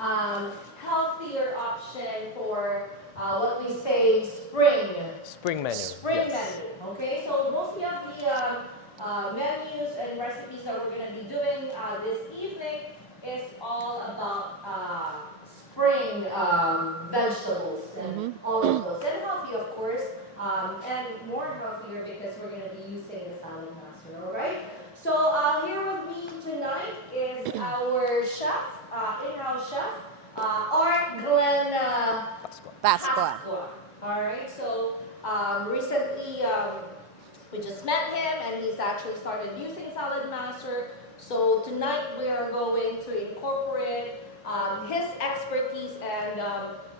healthier option for what we say Spring menu. Spring Yes. menu. Okay, so mostly of the menus and recipes that we're going to be doing this evening is all about spring vegetables and all of those. And healthy, of course, and more healthier because we're going to be using the Saladmaster, all right? So here with me tonight is our chef, in-house chef, Art Glenn Pascua. All right, so recently we just met him and he's actually started using Saladmaster. So tonight we are going to incorporate his expertise and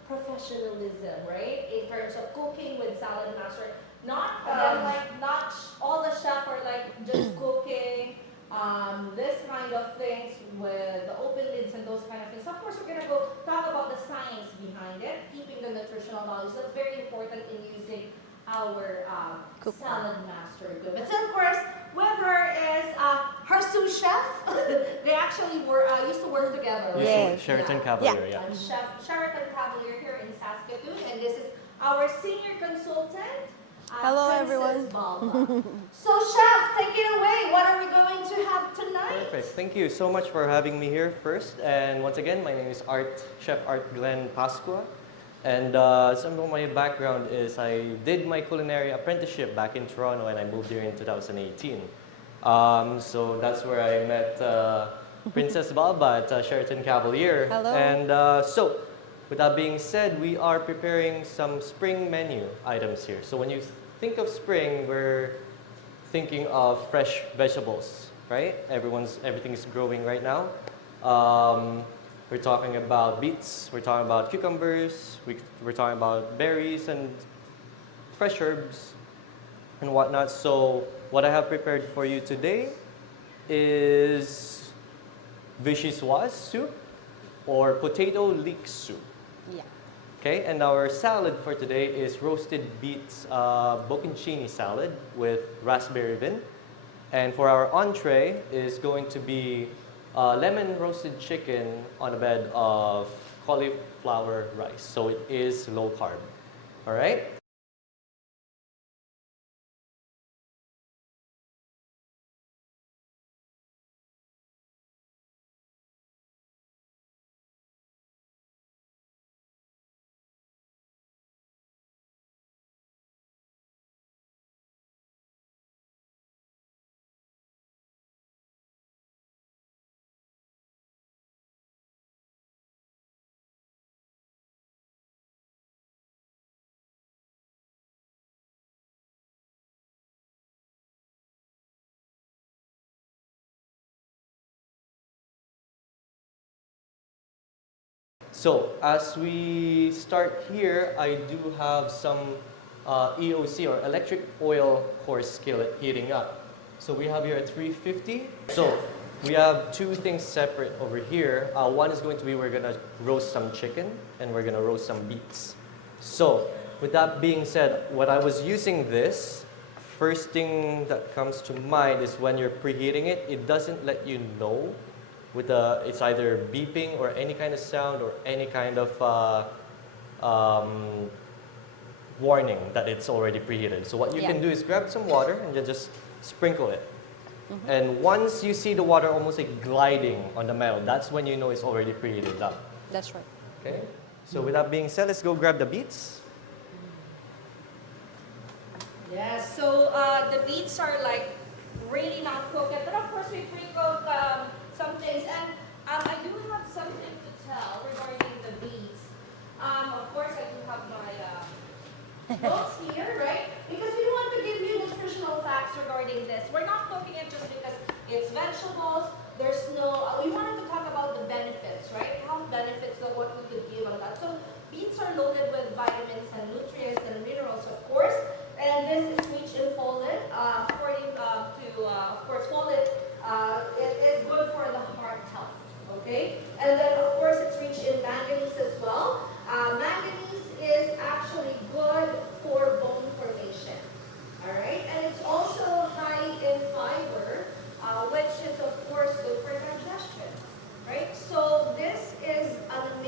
professionalism, right? In terms of cooking with Saladmaster. Not not all the chefs are like just cooking this kind of things with the open lids and those kind of things. Of course, we're gonna go talk about the science behind it, keeping the nutritional values. That's very important in using our Saladmaster equipment. So of course, Weber is her sous chef. They actually used to work together. Right? Yes. Sheraton Cavalier, yeah. Chef Sheraton Cavalier here in Saskatoon, and this is our senior consultant. Hello, Princess everyone. Balba. So, Chef, take it away. What are we going to have tonight? Perfect. Thank you so much for having me here first. And once again, my name is Chef Art Glenn Pascua. And some of my background is I did my culinary apprenticeship back in Toronto and I moved here in 2018. So that's where I met Princess Balba at Sheraton Cavalier. Hello. And so, with that being said, we are preparing some spring menu items here. So when you think of spring, we're thinking of fresh vegetables, right? Everything is growing right now. We're talking about beets, we're talking about cucumbers, we're talking about berries and fresh herbs and whatnot. So what I have prepared for you today is vichyssoise soup or potato leek soup. Yeah. Okay, and our salad for today is roasted beets bocconcini salad with raspberry vin. And for our entree is going to be lemon roasted chicken on a bed of cauliflower rice. So it is low carb. All right? So as we start here, I do have some EOC or electric oil core skillet heating up. So we have here at 350. So we have two things separate over here. One is going to be we're gonna roast some chicken and we're gonna roast some beets. So with that being said, what I was using this, first thing that comes to mind is when you're preheating it, it doesn't let you know it's either beeping or any kind of sound or any kind of warning that it's already preheated. So what you can do is grab some water and just sprinkle it. And once you see the water almost like gliding on the metal, that's when you know it's already preheated up. That's right. Okay? So with that being said, let's go grab the beets. Yeah, so the beets are like really not cooked yet, but of course we sprinkled some things, and I do have something to tell regarding the beets. Of course, I do have my notes here, right? Because we want to give you nutritional facts regarding this. We're not cooking it just because it's vegetables. There's no. We wanted to talk about the benefits, right? Health benefits of what we could give on that. So beets are loaded with vitamins and nutrients and minerals, of course. And this is rich in folate. According to, of course, folate, it is good for the heart health, okay? And then, of course, it's rich in manganese as well. Manganese is actually good for bone formation, all right? And it's also high in fiber, which is, of course, good for digestion, right? So this is an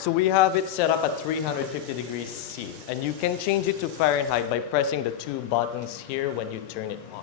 So we have it set up at 350 degrees C, and you can change it to Fahrenheit by pressing the two buttons here when you turn it on.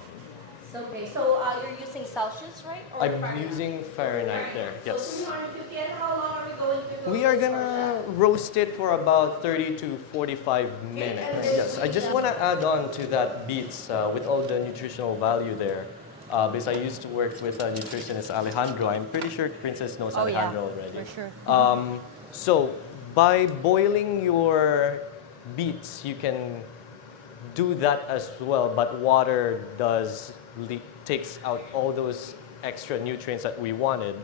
Okay, so you're using Celsius, right? Or I'm Fahrenheit? using Fahrenheit there, So yes. 350, and how long are we going to do We are this for gonna that? roast it for about 30 to 45 minutes. and Yes, I just want to add on to that beets with all the nutritional value there. Because I used to work with a nutritionist, Alejandro. I'm pretty sure Princess knows Oh, yeah, Alejandro already. for sure. So by boiling your beets, you can do that as well, but water takes out all those extra nutrients that we wanted.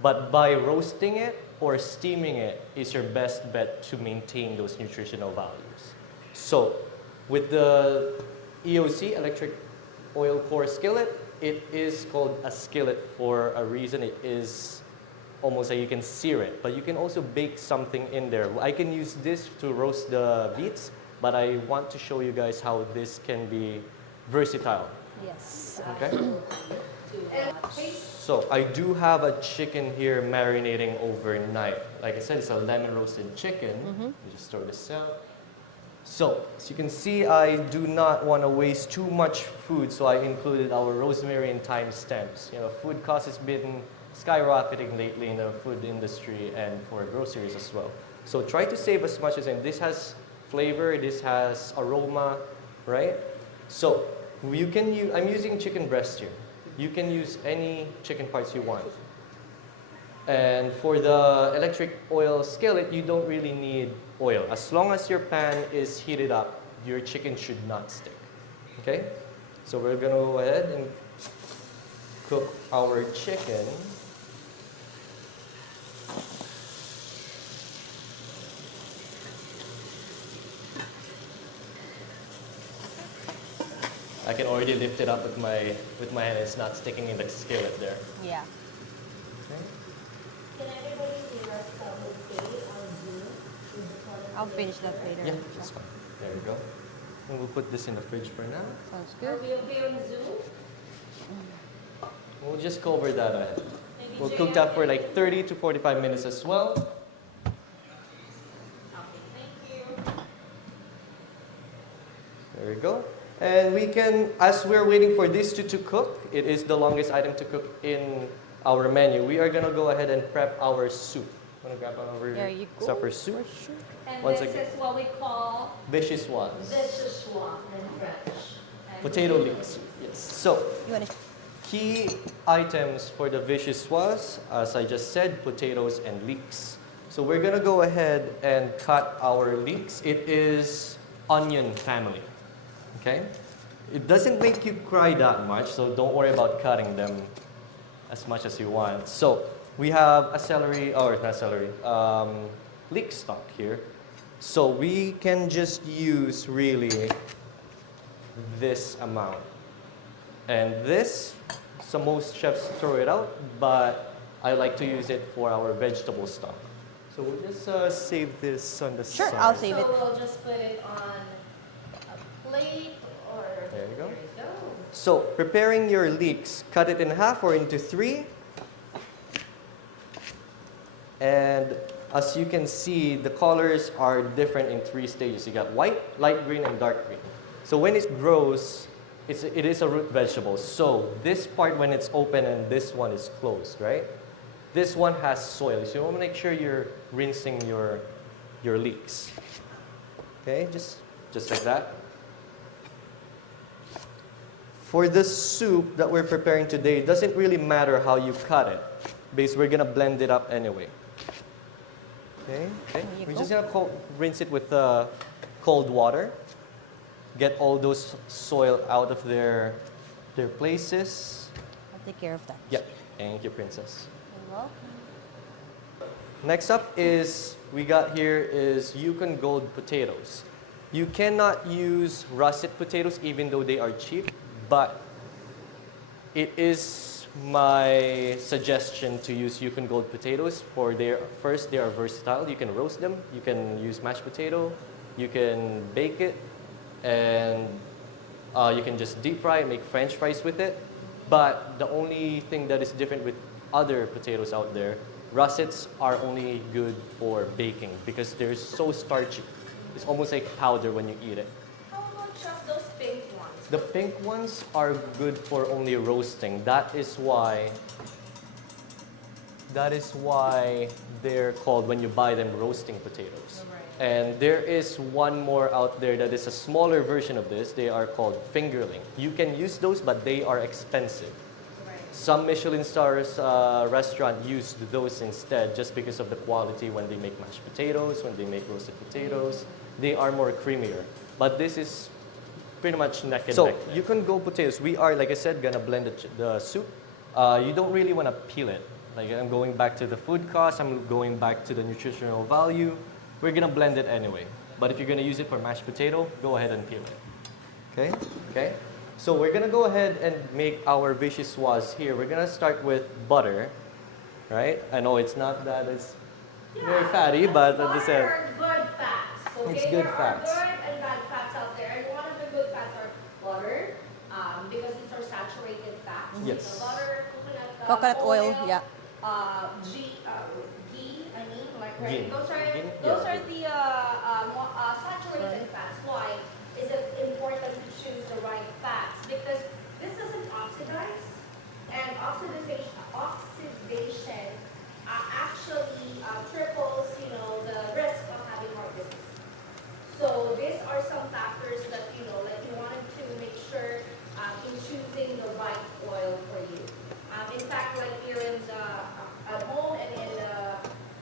But by roasting it or steaming it is your best bet to maintain those nutritional values. So with the EOC, electric oil core skillet, it is called a skillet for a reason. It is almost like you can sear it, but you can also bake something in there. I can use this to roast the beets, but I want to show you guys how this can be versatile. Yes. Okay? And taste. So I do have a chicken here marinating overnight. Like I said, it's a lemon roasted chicken. You just throw this out. So, as you can see, I do not want to waste too much food, so I included our rosemary and thyme stems. You know, food cost has been skyrocketing lately in the food industry and for groceries as well. So try to save as much as in. This has flavor, this has aroma, right? So you can use, I'm using chicken breast here. You can use any chicken parts you want. And for the electric oil skillet, you don't really need oil. As long as your pan is heated up, your chicken should not stick. Okay? So we're gonna go ahead and cook our chicken. I can already lift it up with my hand. It's not sticking in the skillet there. Yeah. Okay. Can everybody see us okay on Zoom? I'll finish that later. Yeah, that's fine. There we go. And we'll put this in the fridge for now. Sounds Are good. we okay on Zoom? We'll just cover that ahead. Maybe We'll Jay cook and- that for like 30 to 45 minutes as well. Okay, thank you. There we go. And we can, as we're waiting for this to cook, it is the longest item to cook in our menu. We are gonna go ahead and prep our soup. Wanna grab one over There here? you go. Stuff for soup. And Once this again. is what we call Vichyssoise. vichyssoise in French. And Potato leeks. Yes. So, You want to? key items for the vichyssoise, as I just said, potatoes and leeks. So we're gonna go ahead and cut our leeks. It is onion family. Okay? It doesn't make you cry that much, so don't worry about cutting them as much as you want. So we have a celery, or not celery, leek stock here. So we can just use really this amount. And this, so most chefs throw it out, but I like to use it for our vegetable stock. So we'll just save this on the Sure, side. I'll save it. So we'll just put it on a plate or... There you go. There you go. So preparing your leeks, cut it in half or into 3. And as you can see, the colors are different in 3 stages. You got white, light green, and dark green. So when it grows, it is a root vegetable. So this part when it's open and this one is closed, right? This one has soil. So you want to make sure you're rinsing your leeks. Okay, just like that. For the soup that we're preparing today, it doesn't really matter how you cut it, because we're gonna blend it up anyway. Okay, you we're go. just gonna rinse it with cold water. Get all those soil out of their places. I'll take care of that. Yep. Thank you, Princess. You're welcome. Next up is, we got here is Yukon Gold potatoes. You cannot use russet potatoes even though they are cheap, but it is my suggestion to use Yukon Gold potatoes for they are versatile. You can roast them, you can use mashed potato, you can bake it, and you can just deep fry and make French fries with it. But the only thing that is different with other potatoes out there Russets are only good for baking because they're so starchy. It's almost like powder when you eat it. How much of those pink ones? The pink ones are good for only roasting. That is why they're called, when you buy them, roasting potatoes. Right. And there is one more out there that is a smaller version of this. They are called fingerling. You can use those, but they are expensive. Right. Some Michelin stars restaurant used those instead just because of the quality when they make mashed potatoes, when they make roasted potatoes. They are more creamier. But this is pretty much neck and neck. So you can go potatoes. We are, like I said, gonna blend the soup. You don't really want to peel it. Like, I'm going back to the food cost, I'm going back to the nutritional value. We're gonna blend it anyway. But if you're gonna use it for mashed potato, go ahead and peel it. Okay? Okay? So we're gonna go ahead and make our vichyssoise here. We're gonna start with butter, right? I know it's not that it's very fatty, but at the same. Are good fats. Okay? It's good there fats. Are good and bad fats out there, and one of the good fats are butter, because these are saturated fats. Yes. So butter, Coconut oil, yeah. Ghee, I mean, like, right? Ghee. Those are Ghee, those yeah. are the saturated fats. Why is it important to choose the right fats? Because this doesn't oxidize, and oxidation actually triples, the risk of having heart disease. So these are some factors that like you wanted to make sure in choosing the right oil for you. In fact, like here at home and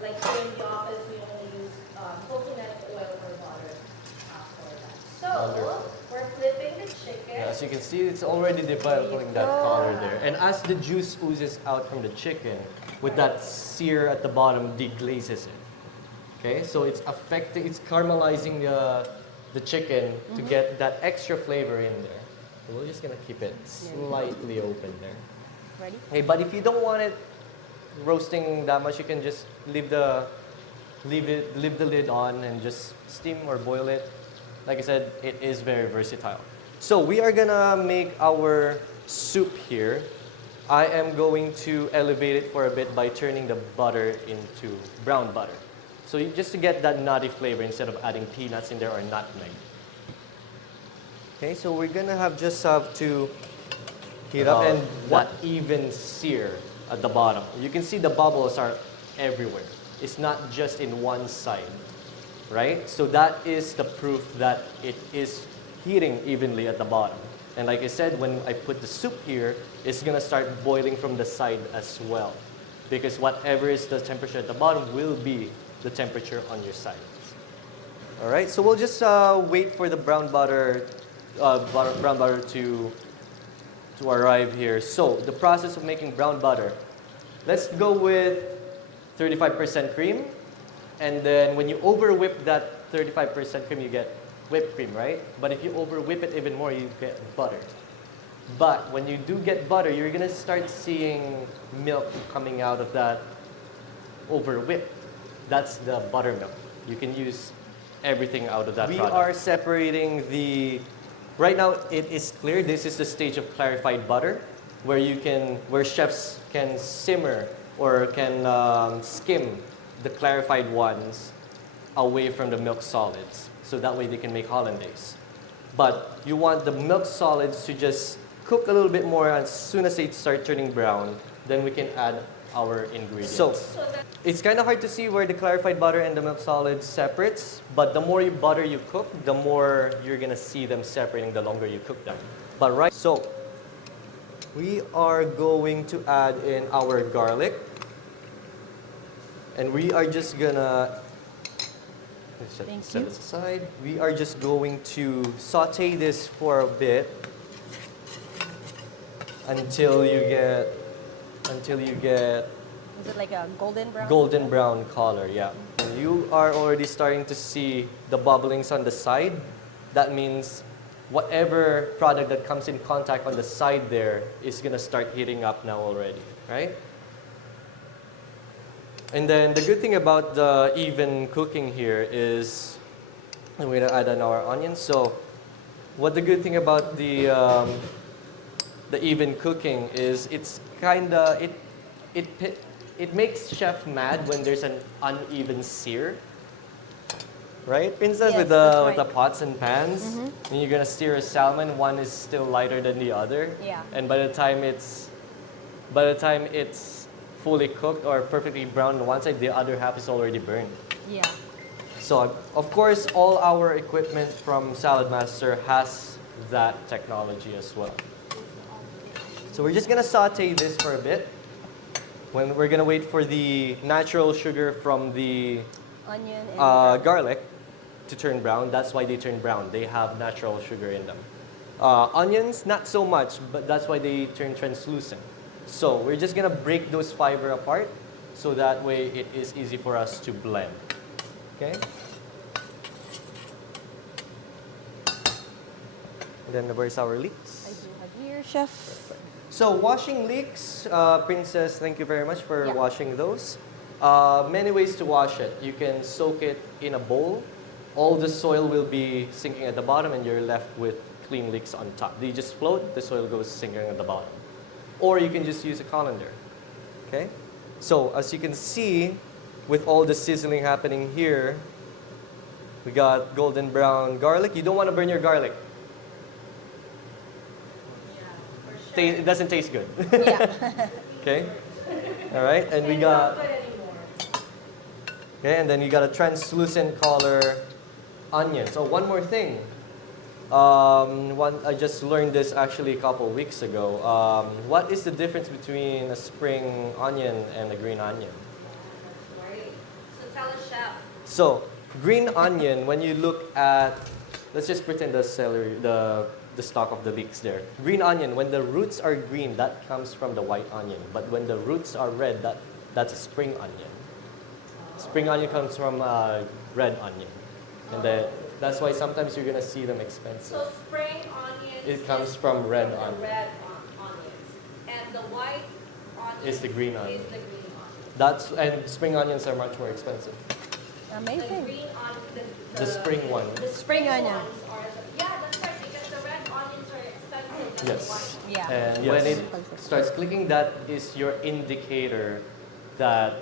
like here in the office, we only use coconut oil or butter for that. So Wonderful. we're flipping the chicken. Yeah, as you can see, it's already developing that color there. And as the juice oozes out from the chicken, with that sear at the bottom, deglazes it. Okay, so it's caramelizing the chicken to get that extra flavor in there. So we're just gonna keep it slightly open there. Ready? Hey, but if you don't want it roasting that much, you can just leave the lid on and just steam or boil it. Like I said, it is very versatile. So we are gonna make our soup here. I am going to elevate it for a bit by turning the butter into brown butter. So just to get that nutty flavor instead of adding peanuts in there or nutmeg. Okay, so we're gonna have to heat up and that even sear at the bottom. You can see the bubbles are everywhere. It's not just in one side, right? So that is the proof that it is heating evenly at the bottom. And like I said, when I put the soup here, it's gonna start boiling from the side as well. Because whatever is the temperature at the bottom will be the temperature on your side. All right, so we'll just wait for the brown butter to arrive here. So the process of making brown butter, let's go with 35% cream. And then when you over whip that 35% cream, you get whipped cream, right? But if you over whip it even more, you get butter. But when you do get butter, you're gonna start seeing milk coming out of that over whip. That's the buttermilk. You can use everything out of that product. We are separating right now it is clear. This is the stage of clarified butter where chefs can simmer or can skim the clarified ones away from the milk solids. So that way they can make hollandaise. But you want the milk solids to just cook a little bit more. As soon as they start turning brown, then we can add our ingredients. So it's kind of hard to see where the clarified butter and the milk solids separates, but the more butter you cook, the more you're gonna see them separating the longer you cook them. But so we are going to add in our garlic, and we are just gonna set this aside. We are just going to saute this for a bit until you get Is it like a golden brown? golden brown color, yeah. And you are already starting to see the bubblings on the side. That means whatever product that comes in contact on the side there is gonna start heating up now already, right? And then the good thing about the even cooking here is, we're gonna add in our onions. So what the good thing about the even cooking is it's kinda, it it makes chef mad when there's an uneven sear. Right, Princess, Yes, with that's with the right. pots and pans, and you're gonna sear a salmon, one is still lighter than the other. Yeah. And by the time it's fully cooked or perfectly brown on one side, the other half is already burned. Yeah. So of course, all our equipment from Saladmaster has that technology as well. So we're just gonna saute this for a bit. When we're gonna wait for the natural sugar from the Onion and garlic to turn brown. That's why they turn brown. They have natural sugar in them. Onions, not so much, but that's why they turn translucent. So we're just gonna break those fiber apart so that way it is easy for us to blend. Okay? And then where's our I leeks? do have here, chef. So washing leeks, Princess, thank you very much for Yeah. washing those. Many ways to wash it. You can soak it in a bowl. All the soil will be sinking at the bottom and you're left with clean leeks on top. They just float, the soil goes sinking at the bottom. Or you can just use a colander. Okay? So as you can see, with all the sizzling happening here, we got golden brown garlic. You don't want to burn your garlic. It doesn't taste good. Yeah. Okay? All right, and we It's got, not good anymore. okay, and then you got a translucent color onion. So one more thing. I just learned this actually a couple weeks ago. What is the difference between a spring onion and a green onion? Right. So tell us, chef. So green onion, when you look at, let's just pretend the celery, the stalk of the leeks there. Green onion, when the roots are green, that comes from the white onion. But when the roots are red, that's a spring onion. Spring onion comes from red onion. And that's why sometimes you're gonna see them expensive. So spring onions. It comes is from red the onion. red onions, and the white onion Is the green onion. Is the green onion. And spring onions are much more expensive. The Amazing. green onion. The spring one. The spring onion. ones are. Yeah, that's right. Because the red onions are expensive. Than Yes. The white. Yeah. And Yes. when it starts clicking, that is your indicator that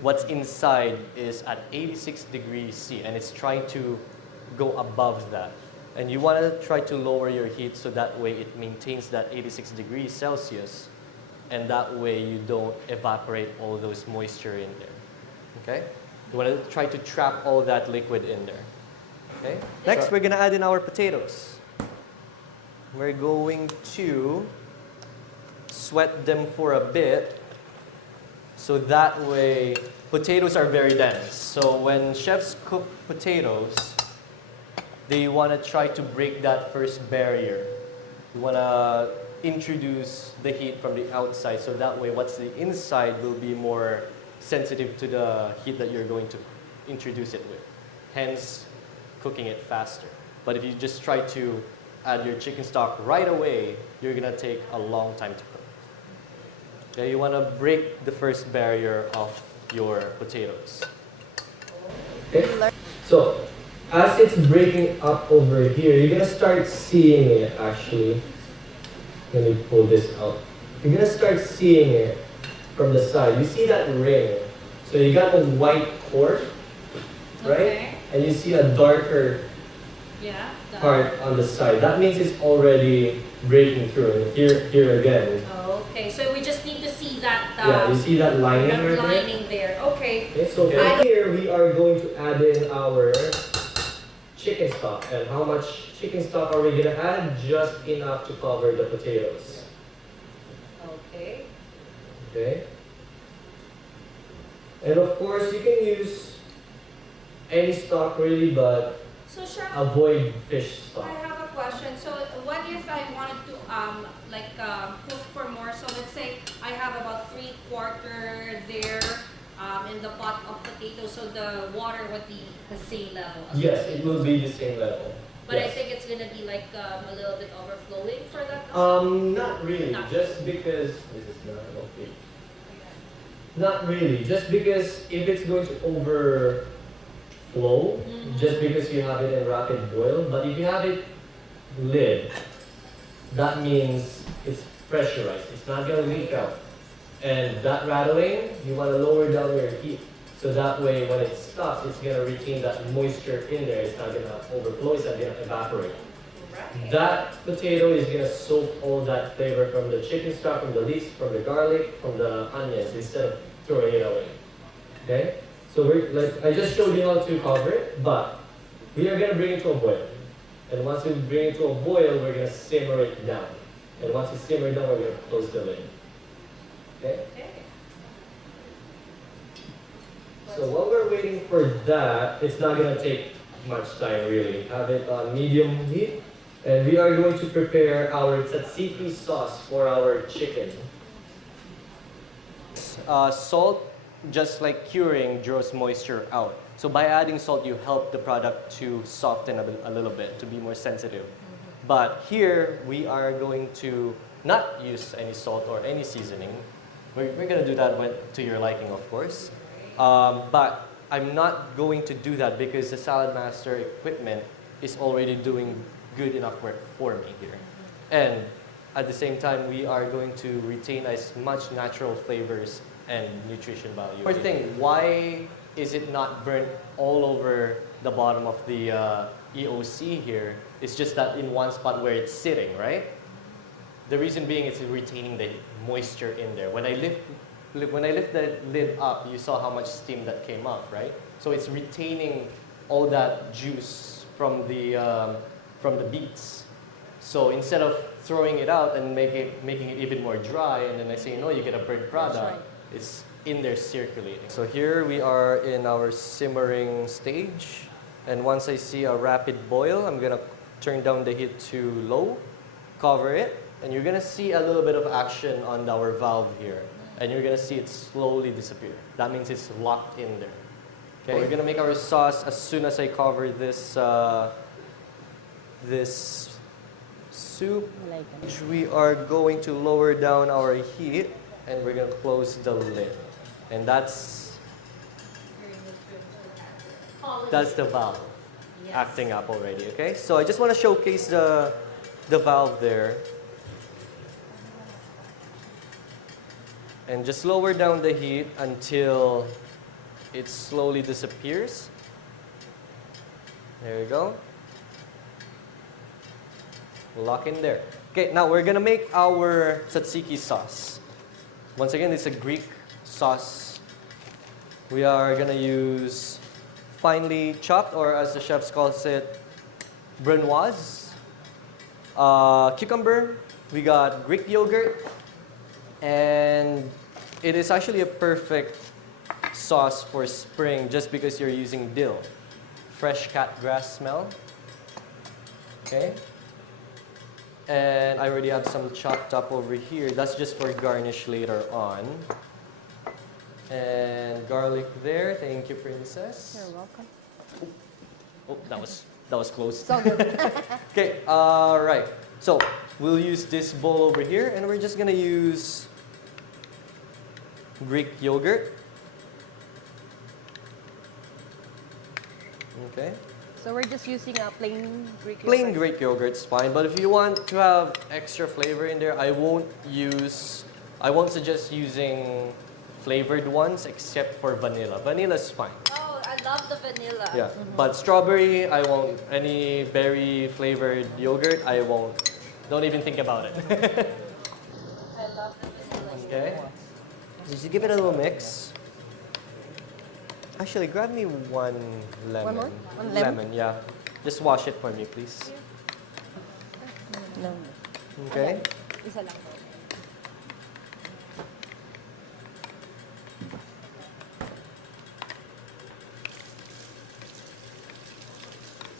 what's inside is at 86 degrees C, and it's trying to go above that. And you want to try to lower your heat so that way it maintains that 86 degrees Celsius, and that way you don't evaporate all those moisture in there. Okay? You want to try to trap all that liquid in there. Okay? Next, we're going to add in our potatoes. We're going to sweat them for a bit so that way potatoes are very dense. So when chefs cook potatoes, they want to try to break that first barrier. You want to introduce the heat from the outside so that way what's the inside will be more sensitive to the heat that you're going to introduce it with. Hence, cooking it faster. But if you just try to add your chicken stock right away, you're gonna take a long time to cook. Okay, you wanna break the first barrier of your potatoes. Okay, so as it's breaking up over here, you're gonna start seeing it actually. Let me pull this out. You're gonna start seeing it from the side. You see that ring? So you got a white core, right? Okay. And you see a darker Yeah. part on the side. That means it's already breaking through. And here again. Okay, so we just need to see that. Yeah, you see that lining that right there? lining there. Okay. Okay, so from here we are going to add in our chicken stock. And how much chicken stock are we gonna add? Just enough to cover the potatoes. Okay. Okay. And of course you can use any stock really, but So chef, avoid fish I stock. have a question. So what if I wanted to cook for more? So let's say I have about 3/4 there in the pot of potatoes, so the water would be the same level. As Yes, the it will be the same level. But I Yes. think it's gonna be like a little bit overflowing for that. Not really. Not Just because this is not okay. Not really. Just because if it's going to overflow, just because you have it in rapid boil, but if you have it lid, that means it's pressurized. It's not gonna leak out. And that rattling, you want to lower down your heat. So that way, when it stops, it's going to retain that moisture in there. It's not going to overflow, it's not going to evaporate. Right. That potato is going to soak all that flavor from the chicken stock, from the leeks, from the garlic, from the onions, instead of throwing it away. Okay? So I just showed you how to cover it, but we are going to bring it to a boil. And once we bring it to a boil, we're going to simmer it down. And once we simmer it down, we're going to close the lid. Okay? Okay. So while we're waiting for that, it's not going to take much time really. Have it on medium heat. And we are going to prepare our tzatziki sauce for our chicken. Salt, just like curing, draws moisture out. So by adding salt, you help the product to soften a little bit, to be more sensitive. But here, we are going to not use any salt or any seasoning. We're going to do that to your liking, of course. But I'm not going to do that because the Saladmaster equipment is already doing good enough work for me here. And at the same time, we are going to retain as much natural flavors and nutrition value. First thing, why is it not burnt all over the bottom of the EOC here? It's just that in one spot where it's sitting, right? The reason being it's retaining the moisture in there. When I lift the lid up, you saw how much steam that came up, right? So it's retaining all that juice from the beets. So instead of throwing it out and making it even more dry, and then I say, no, you get a burnt product, right. It's in there circulating. So here we are in our simmering stage. And once I see a rapid boil, I'm gonna turn down the heat to low, cover it, and you're gonna see a little bit of action on our valve here. And you're gonna see it slowly disappear. That means it's locked in there. Okay, we're gonna make our sauce as soon as I cover this this soup. Which we are going to lower down our heat, and we're gonna close the lid. And that's the valve acting up already. Okay, so I just want to showcase the valve there. And just lower down the heat until it slowly disappears. There you go. Lock in there. Okay, now we're gonna make our tzatziki sauce. Once again, it's a Greek sauce. We are gonna use finely chopped, or as the chefs calls it, brunoise. Cucumber. We got Greek yogurt. And it is actually a perfect sauce for spring just because you're using dill. Fresh cat grass smell. Okay. And I already have some chopped up over here. That's just for garnish later on. And garlic there. Thank you, princess. You're welcome. Oh, that was close. So good. Okay, right. So we'll use this bowl over here, and we're just gonna use Greek yogurt. Okay. So we're just using a plain Greek yogurt. Plain Greek yogurt's fine, but if you want to have extra flavor in there, I won't suggest using flavored ones except for vanilla. Vanilla's fine. Oh, I love the vanilla. Yeah, but strawberry, I won't. Any berry flavored yogurt, I won't. Don't even think about it. I love the vanilla. Okay. Just give it a little mix. Actually, grab me one lemon. One more? One lemon? Yeah. Just wash it for me, please. No. Okay. Isa lang.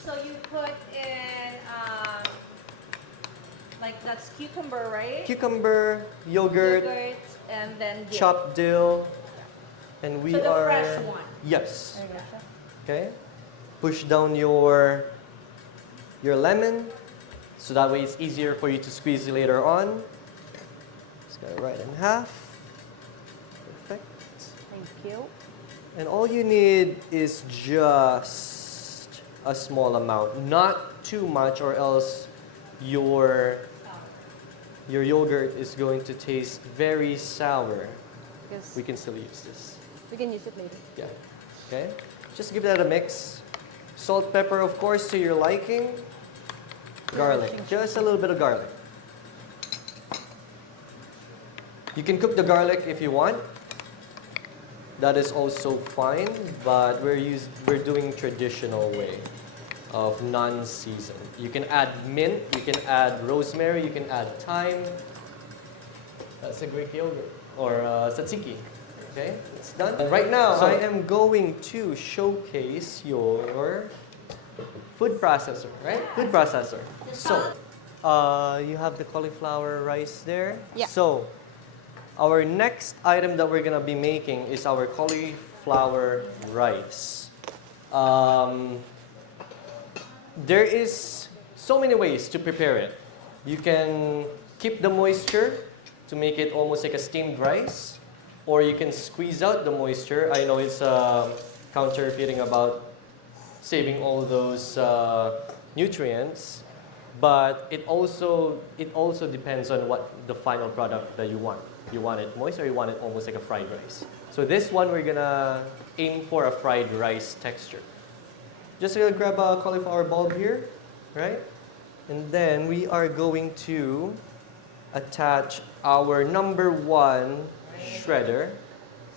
So you put in, like that's cucumber, right? Cucumber, yogurt, Yogurt, and then dill. chopped dill, and we So the are. fresh one. Yes. There you go, chef. Okay. Push down your lemon, so that way it's easier for you to squeeze later on. Just got it right in half. Perfect. Thank you. And all you need is just a small amount, not too much, or else your yogurt is going to taste very sour. Because we can still use this. we can use it later. Yeah. Okay. Just give that a mix. Salt, pepper, of course, to your liking. Garlic. Just a little bit of garlic. You can cook the garlic if you want. That is also fine, but we're doing traditional way of non-seasoned. You can add mint, you can add rosemary, you can add thyme. That's a Greek yogurt or tzatziki. Okay, it's done. And right now, I am going to showcase your food processor, right? Food processor. So, you have the cauliflower rice there. Yeah. So, our next item that we're gonna be making is our cauliflower rice. There is so many ways to prepare it. You can keep the moisture to make it almost like a steamed rice, or you can squeeze out the moisture. I know it's counterfeiting about saving all those nutrients, but it also depends on what the final product that you want. You want it moist or you want it almost like a fried rice. So this one we're gonna aim for a fried rice texture. Just gonna grab a cauliflower bulb here, right? And then we are going to attach our number one shredder.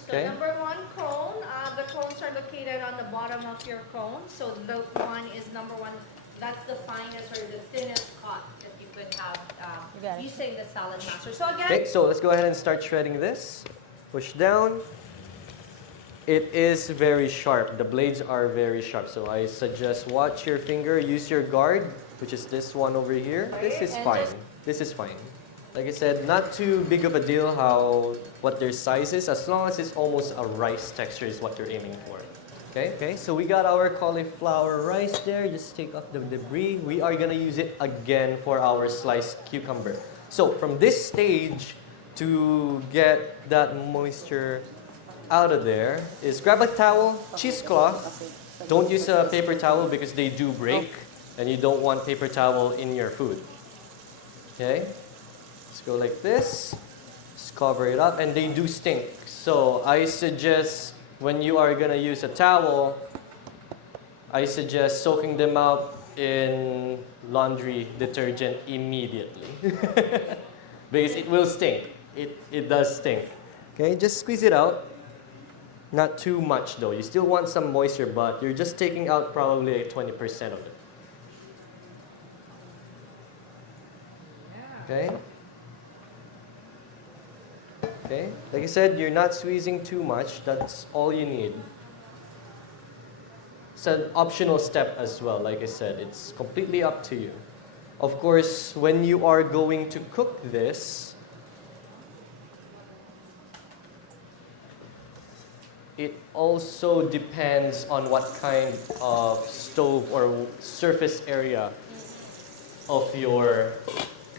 So Okay. number one cone, the cones are located on the bottom of your cone. So the one is number one. That's the finest or the thinnest cut that you could have got it. using the Saladmaster. So again, Okay, so let's go ahead and start shredding this. Push down. It is very sharp. The blades are very sharp. So I suggest watch your finger, use your guard, which is this one over here. This is And fine. just- This is fine. Like I said, not too big of a deal what their size is, as long as it's almost a rice texture is what you're aiming for. Okay, so we got our cauliflower rice there. Just take off the debris. We are gonna use it again for our sliced cucumber. So from this stage, to get that moisture out of there, is grab a towel, cheesecloth. Don't use a paper towel because they do break, and you don't want paper towel in your food. Okay, let's go like this. Just cover it up, and they do stink. So I suggest when you are gonna use a towel, I suggest soaking them out in laundry detergent immediately. Because it will stink. It does stink. Okay, just squeeze it out. Not too much though. You still want some moisture, but you're just taking out probably like 20% of it. Okay? Okay? Like I said, you're not squeezing too much. That's all you need. It's an optional step as well, like I said. It's completely up to you. Of course, when you are going to cook this, it also depends on what kind of stove or surface area of your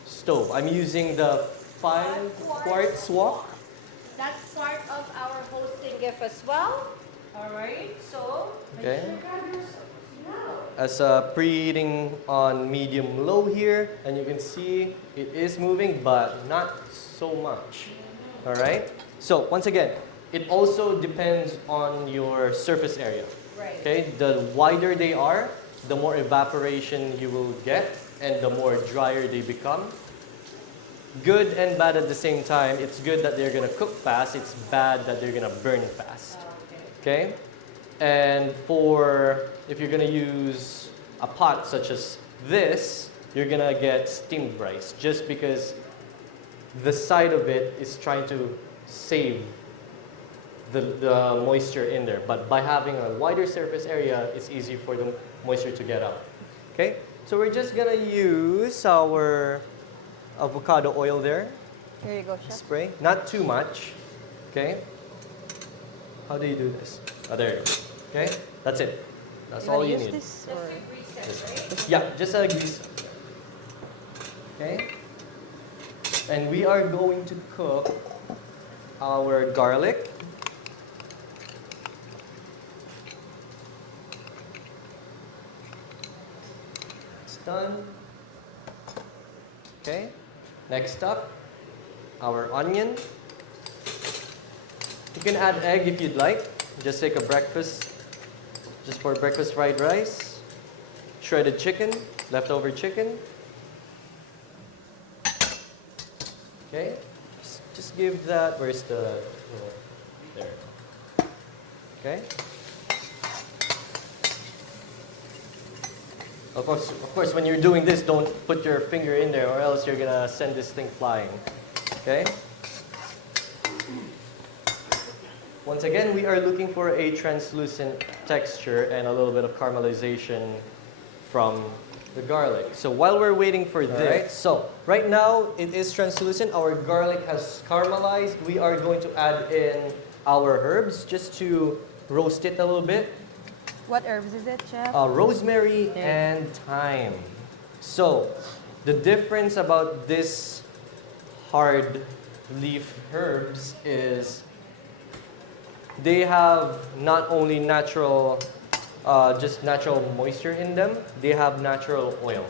stove. I'm using the 5-quart wok. that's part of our hosting gift as well. All right, so Okay. make sure you grab your now. As preheating on medium-low here, and you can see it is moving, but not so much. All right. So once again, it also depends on your surface area. Right. Okay. The wider they are, the more evaporation you will get, and the more drier they become. Good and bad at the same time. It's good that they're gonna cook fast. It's bad that they're gonna burn fast. Okay? And if you're gonna use a pot such as this, you're gonna get steamed rice just because the side of it is trying to save the moisture in there. But by having a wider surface area, it's easy for the moisture to get out. Okay? So we're just gonna use our avocado oil there. Here you go, chef. Spray. Not too much. Okay? How do you do this? Oh, there you go. Okay? That's it. That's You all wanna you use need. this, Just or? to grease it, right? Yeah, just a grease. Okay? And we are going to cook our garlic. It's done. Okay? Next up, our onion. You can add egg if you'd like. Just take a breakfast, just for breakfast fried rice, shredded chicken, leftover chicken. Okay, just give that, where's the, there. Okay. Of course, when you're doing this, don't put your finger in there or else you're gonna send this thing flying. Okay? Once again, we are looking for a translucent texture and a little bit of caramelization from the garlic. So while we're waiting for this, so right now it is translucent. Our garlic has caramelized. We are going to add in our herbs just to roast it a little bit. What herbs is it, Chef? Rosemary and thyme. So the difference about this hard leaf herbs is they have not only natural, just natural moisture in them, they have natural oil.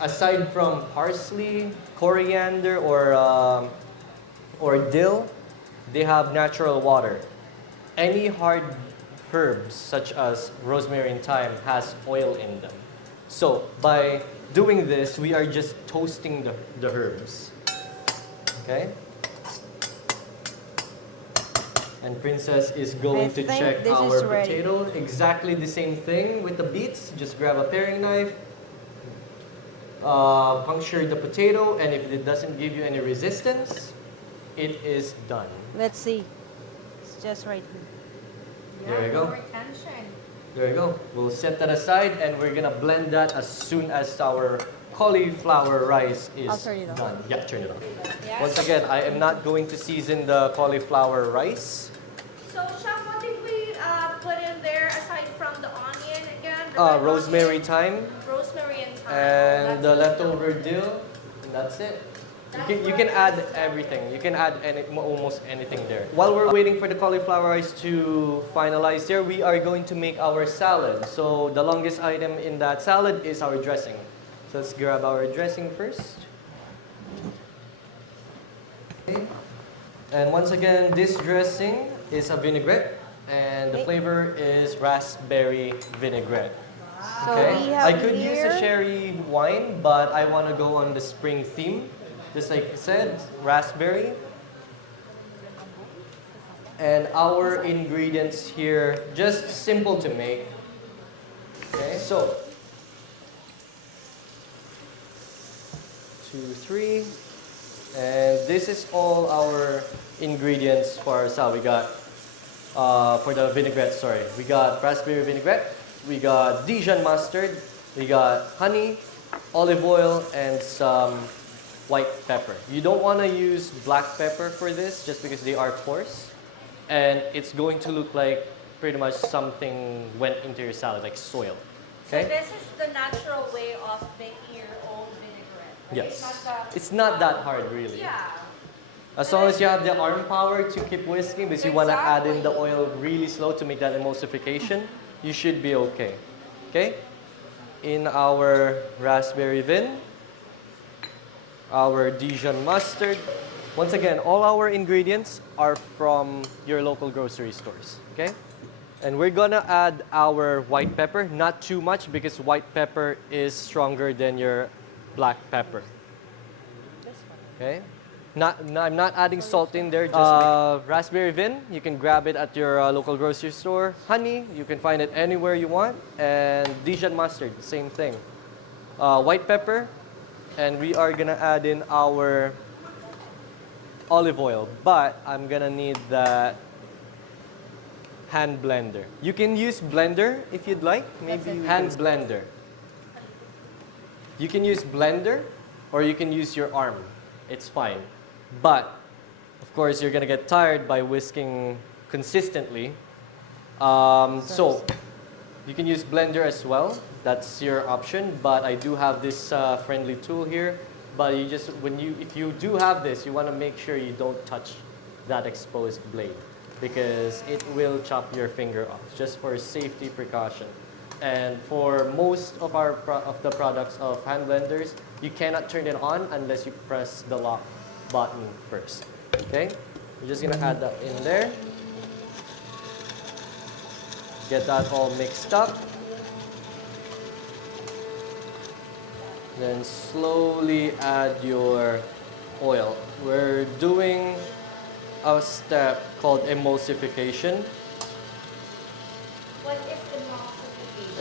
Aside from parsley, coriander, or dill, they have natural water. Any hard herbs, such as rosemary and thyme, has oil in them. So by doing this, we are just toasting the herbs. Okay? And Princess is going to check our potato. Exactly the same thing with the beets. Just grab a paring knife, puncture the potato, and if it doesn't give you any resistance, it is done. Let's see. It's just right here. There you go. There you go. We'll set that aside and we're gonna blend that as soon as our cauliflower rice is done. Yeah, turn it on. Yes. Once again, I am not going to season the cauliflower rice. So, Chef, what did we put in there aside from the onion again? Rosemary, onion, thyme, rosemary and thyme. and the leftover dill, and that's it. You can add everything. You can add almost anything there. While we're waiting for the cauliflower rice to finalize there, we are going to make our salad. So the longest item in that salad is our dressing. So let's grab our dressing first. Okay. And once again, this dressing is a vinaigrette, and the flavor is raspberry vinaigrette. So Okay. we have I could use here a sherry wine, but I want to go on the spring theme. Just like I said, raspberry. And our ingredients here, just simple to make. Okay, so 2, 3, and this is all our ingredients for our salad. We got for the vinaigrette. Sorry, we got raspberry vinaigrette. We got Dijon mustard. We got honey, olive oil, and some white pepper. You don't want to use black pepper for this just because they are coarse. And it's going to look like pretty much something went into your salad, like soil. Okay? So this is the natural way of making your own vinaigrette. Right? Yes. It's not that hard, really. Yeah. As long as you have the arm power to keep whisking, because you want to add in the oil really slow to make that emulsification, you should be okay. Okay? In our raspberry vin, our Dijon mustard. Once again, all our ingredients are from your local grocery stores, okay? And we're gonna add our white pepper, not too much because white pepper is stronger than your black pepper. Okay? I'm not adding salt in there, just raspberry vin, you can grab it at your local grocery store. Honey, you can find it anywhere you want. And Dijon mustard, same thing. White pepper, and we are gonna add in our olive oil, but I'm gonna need that hand blender. You can use blender if you'd like, maybe hand blender. You can use blender or you can use your arm. It's fine. But of course you're gonna get tired by whisking consistently. So you can use blender as well. That's your option, but I do have this friendly tool here. But you just, if you do have this, you want to make sure you don't touch that exposed blade because it will chop your finger off, just for safety precaution. And for most of the products of hand blenders, you cannot turn it on unless you press the lock button first. Okay? We're just gonna add that in there. Get that all mixed up. Then slowly add your oil. We're doing a step called emulsification. What is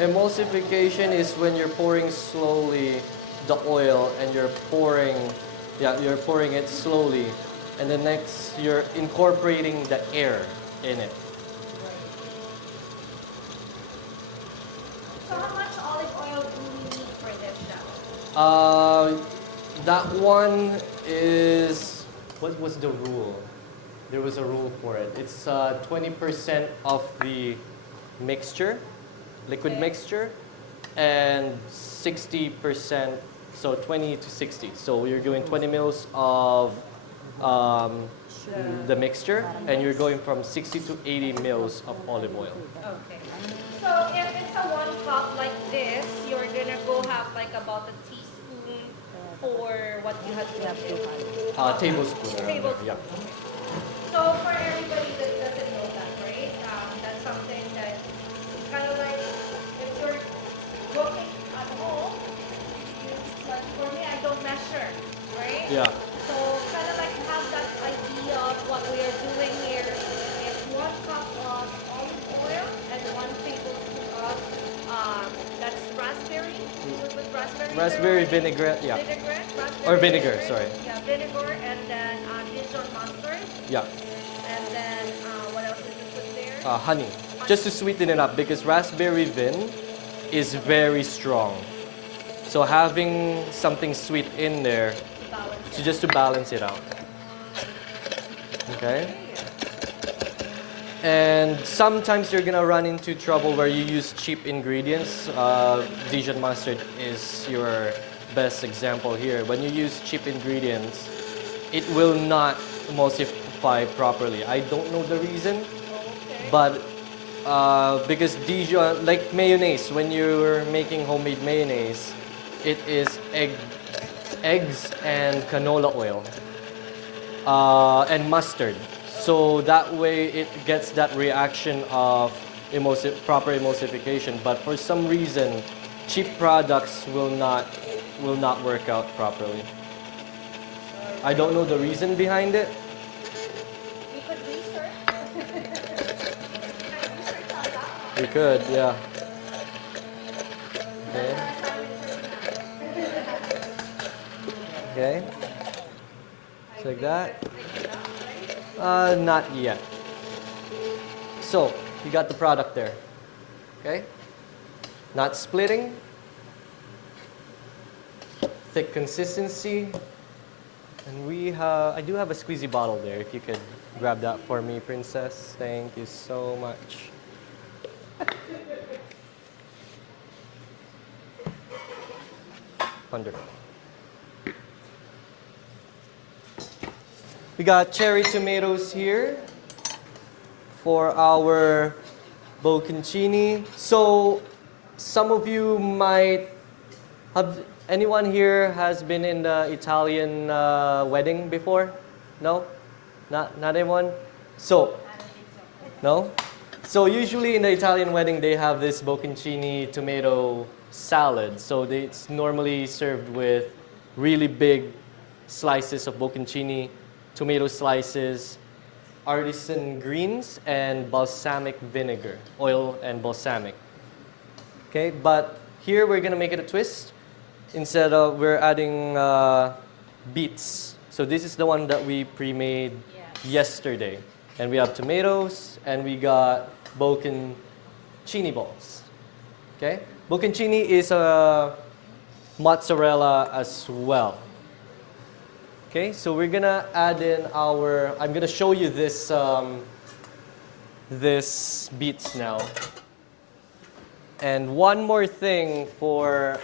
emulsification? Emulsification is when you're pouring slowly the oil and you're pouring it slowly. And then next, you're incorporating the air in it. So how much olive oil do we need for this chef? That one is, what was the rule? There was a rule for it. It's 20% of the mixture, liquid Okay. mixture, and 60%, so 20 to 60. So you're doing 20 mils of the mixture, and you're going from 60 to 80 mils of olive oil. Okay. So if it's a 1 cup like this, you're gonna go have like about a teaspoon for what you have to do. Tablespoon. around there, Tablespoon. Yeah. So for everybody that doesn't know that, right? That's something that it's kind of like if you're cooking at home, like for me, I don't measure, right? Yeah. So kind of like have that idea of what we are doing here is 1 cup of olive oil and 1 tablespoon of that's raspberry. With raspberry. Raspberry vinaigrette, yeah. Vinaigrette, raspberry Or vinegar, vinaigrette. sorry. Yeah, vinegar and then Dijon mustard. Yeah. And then, what else did you put there? Honey, just to sweeten it up because raspberry vin is very strong. So having something sweet in there To balance it. just to balance it out. Okay? And sometimes you're gonna run into trouble where you use cheap ingredients. Dijon mustard is your best example here. When you use cheap ingredients, it will not emulsify properly. I don't know the reason, Okay. but because Dijon, like mayonnaise, when you're making homemade mayonnaise, it is eggs and canola oil and mustard. So that way it gets that reaction of proper emulsification. But for some reason, cheap products will not work out properly. I don't know the reason behind it. We could research. Can I research on that? We could, yeah. Okay. Okay. Just like that. Not yet. So, you got the product there. Okay? Not splitting. Thick consistency. And I do have a squeezy bottle there. If you could grab that for me, Princess. Thank you so much. Wonderful. We got cherry tomatoes here for our bocconcini. So some of you might have, anyone here has been in the Italian wedding before? No? Not anyone? So, no? So usually in the Italian wedding they have this bocconcini tomato salad. So it's normally served with really big slices of bocconcini, tomato slices, artisan greens, and balsamic vinegar, oil and balsamic. Okay, but here we're gonna make it a twist. Instead of, we're adding beets. So this is the one that we pre-made yesterday. And we have tomatoes, and we got bocconcini balls. Okay, bocconcini is a mozzarella as well. Okay, so we're gonna add in I'm gonna show you this, this beets now. And one more thing for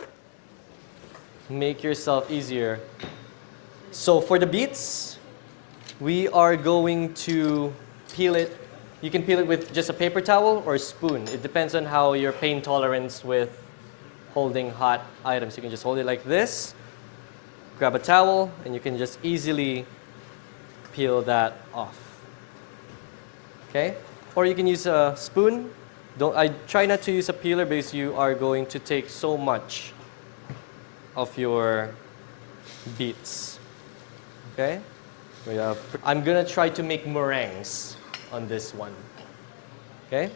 make yourself easier. So for the beets, we are going to peel it. You can peel it with just a paper towel or a spoon. It depends on how your pain tolerance with holding hot items. You can just hold it like this. Grab a towel, and you can just easily peel that off. Okay? Or you can use a spoon. I try not to use a peeler because you are going to take so much of your beets. Okay? I'm gonna try to make meringues on this one. Okay?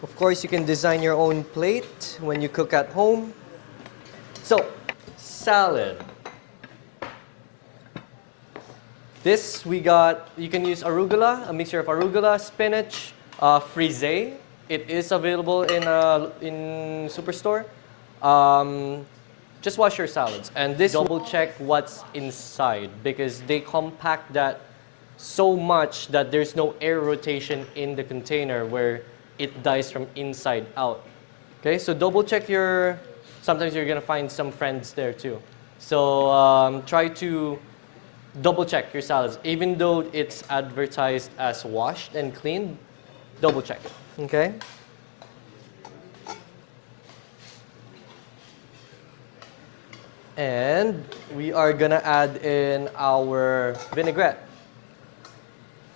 Of course, you can design your own plate when you cook at home. So, salad. This we got, you can use arugula, a mixture of arugula, spinach, frisee. It is available in Superstore. Just wash your salads. And this double check what's inside because they compact that so much that there's no air rotation in the container where it dies from inside out. Okay, so double check sometimes you're gonna find some friends there too. So try to double check your salads. Even though it's advertised as washed and cleaned, double check it. Okay? And we are gonna add in our vinaigrette.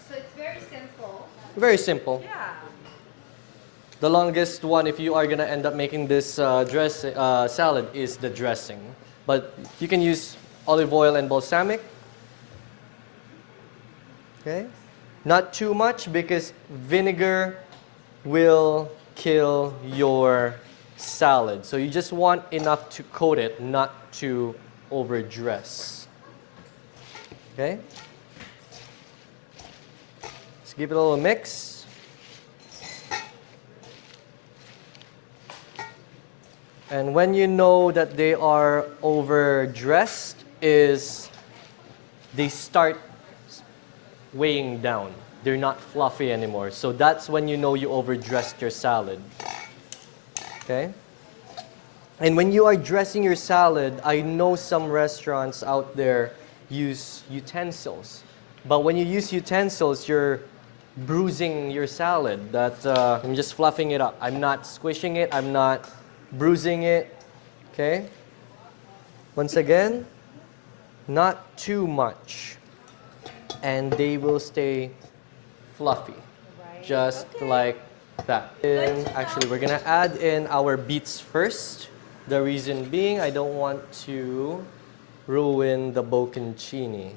So it's very simple. Very simple. Yeah. The longest one, if you are gonna end up making this salad, is the dressing. But you can use olive oil and balsamic. Okay? Not too much because vinegar will kill your salad. So you just want enough to coat it, not to overdress. Okay? Let's give it a little mix. And when you know that they are overdressed is they start weighing down. They're not fluffy anymore. So that's when you know you overdressed your salad. Okay? And when you are dressing your salad, I know some restaurants out there use utensils. But when you use utensils, you're bruising your salad. I'm just fluffing it up. I'm not squishing it. I'm not bruising it. Okay? Once again, not too much. And they will stay fluffy. Right. Just like that. Actually, we're gonna add in our beets first. The reason being, I don't want to ruin the bocconcini.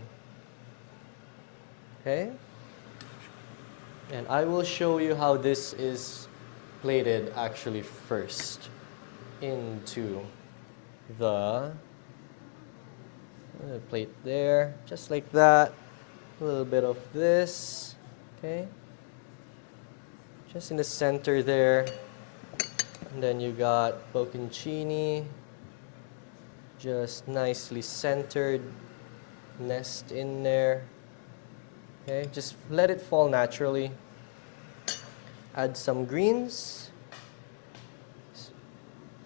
Okay? And I will show you how this is plated actually first into the plate there, just like that. A little bit of this, okay? Just in the center there. And then you got bocconcini, just nicely centered, nest in there. Okay, just let it fall naturally. Add some greens.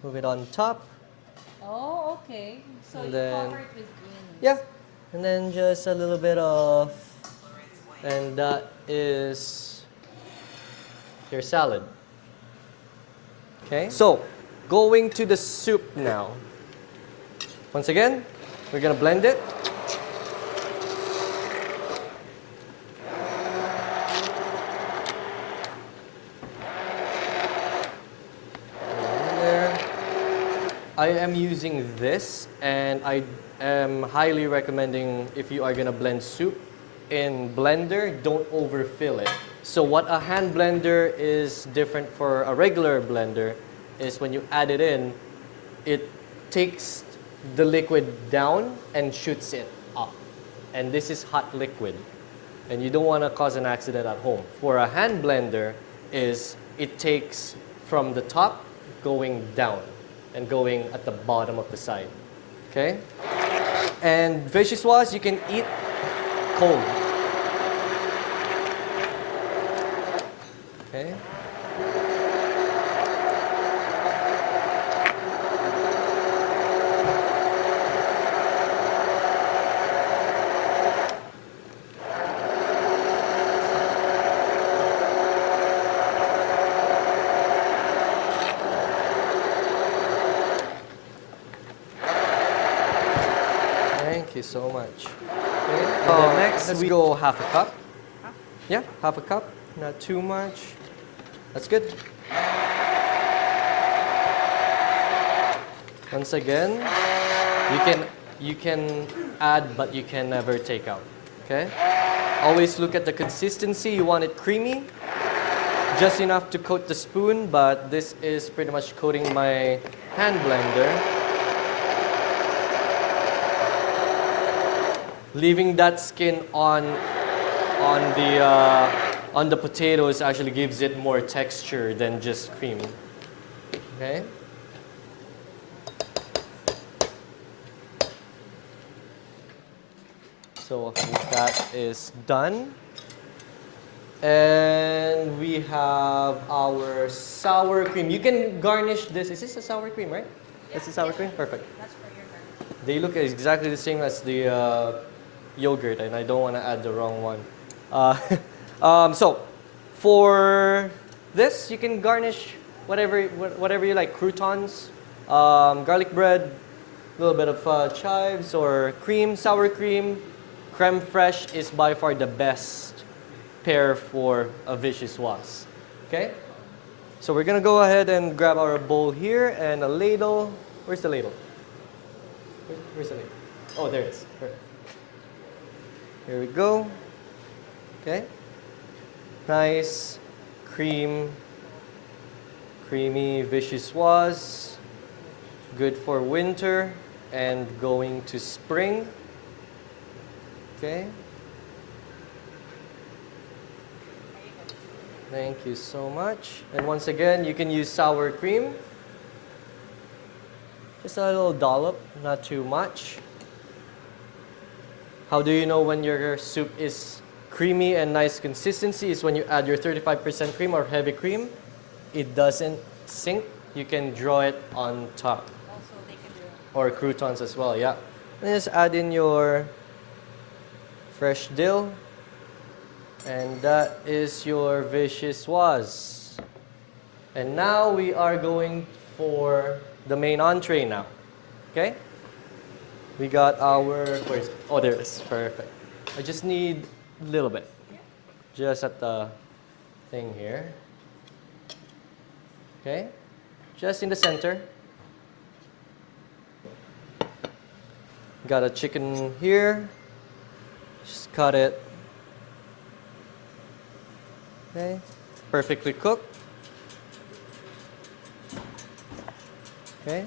Move it on top. Oh, okay. So And you then- cover it with greens. Yeah. And then just a little bit of, and that is your salad. Okay, so going to the soup now. Once again, we're gonna blend it. There. I am using this, and I am highly recommending if you are gonna blend soup in blender, don't overfill it. So what a hand blender is different for a regular blender is when you add it in, it takes the liquid down and shoots it up. And this is hot liquid. And you don't want to cause an accident at home. For a hand blender it takes from the top going down and going at the bottom of the side. Okay? And vichyssoise you can eat cold. Okay? you so much. Okay. And then next, let's go half a cup. Yeah, half a cup. Not too much. That's good. Once again, you can add, but you can never take out. Okay. Always look at the consistency. You want it creamy, just enough to coat the spoon, but this is pretty much coating my hand blender. Leaving that skin on the potatoes actually gives it more texture than just cream. Okay. So I think that is done. And we have our sour cream. You can garnish this. Is this a sour cream, right? Yeah. That's the sour cream? Perfect. That's for your garnish. They look exactly the same as the yogurt, and I don't want to add the wrong one. So, for this, you can garnish whatever you like. Croutons, garlic bread, a little bit of chives or cream, sour cream. Creme fraiche is by far the best pair for a vichyssoise. Okay? So we're gonna go ahead and grab our bowl here and a ladle. Where's the ladle? Where's the ladle? Oh, there it is. Perfect. Here we go. Okay. Nice, creamy vichyssoise. Good for winter and going to spring. Okay. Thank you so much. And once again, you can use sour cream. Just a little dollop, not too much. How do you know when your soup is creamy and nice consistency? Is when you add your 35% cream or heavy cream. It doesn't sink. You can draw it on top. Also, they can do it. Or croutons as well, yeah. And just add in your fresh dill. And that is your vichyssoise. And now we are going for the main entree now. Okay? We got our, where's, oh there it is, perfect. I just need a little bit. Just at the thing here. Okay? Just in the center. Got a chicken here. Just cut it. Okay, perfectly cooked. Okay.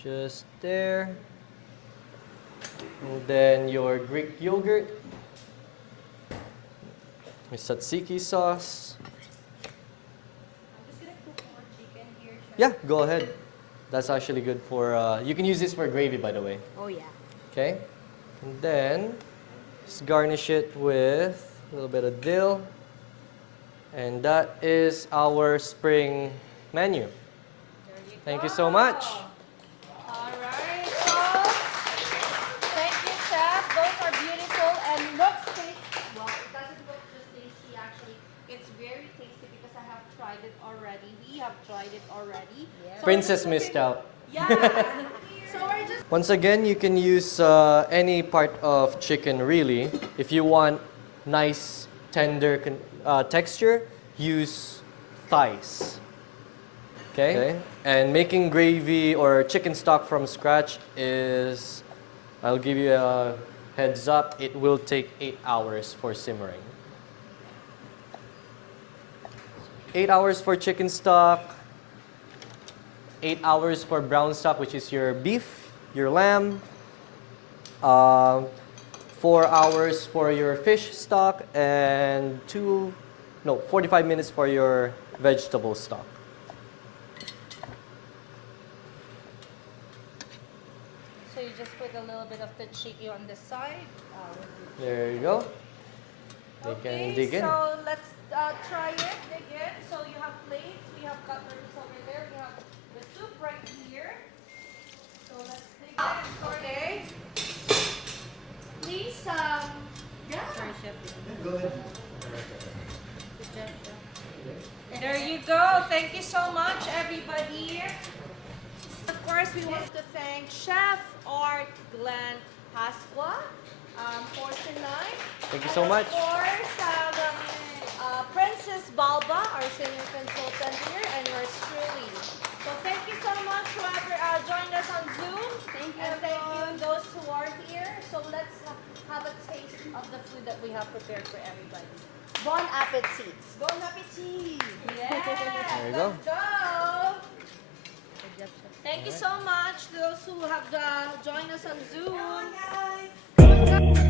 Just there. And then your Greek yogurt. Your tzatziki sauce. I'm just gonna cook more chicken here. Yeah, go ahead. That's actually good for, you can use this for gravy, by the way. Oh yeah. Okay? And then, just garnish it with a little bit of dill. And that is our spring menu. Thank you so much. All right, so thank you, Chef. Those are beautiful and looks tasty. Well, it doesn't look just tasty, actually. It's very tasty because I have tried it already. We have tried it already. Yeah. So Princess we're just missed out. Yeah. So we're just Once again, you can use any part of chicken, really. If you want nice, tender texture, use thighs. Okay? And making gravy or chicken stock from scratch is, I'll give you a heads up, it will take 8 hours for simmering. 8 hours for chicken stock, 8 hours for brown stock, which is your beef, your lamb, 4 hours for your fish stock, and 45 minutes for your vegetable stock. So you just put a little bit of the chicken on the side. There you go. They can dig in. So let's try it. Dig in. So you have plates. We have cutleries over there. We have the soup right here. So let's dig in. Okay. Please, yeah. Sorry, Chef. Go ahead. Good job, Chef. Thank you so much, everybody. Of course, we want to thank Chef Art Glenn Pasqua for tonight. Thank you so much. Of course, Princess Balba, our senior consultant here, and yours truly. So thank you so much whoever joined us on Zoom. Thank you, And thank you everyone. those who are here. So let's have a taste of the food that we have prepared for everybody. Bon appetit. Bon appetit! Yes, There you go. let's go. Good job, Chef. Thank you so much to those who have joined us on Zoom. Come on, guys!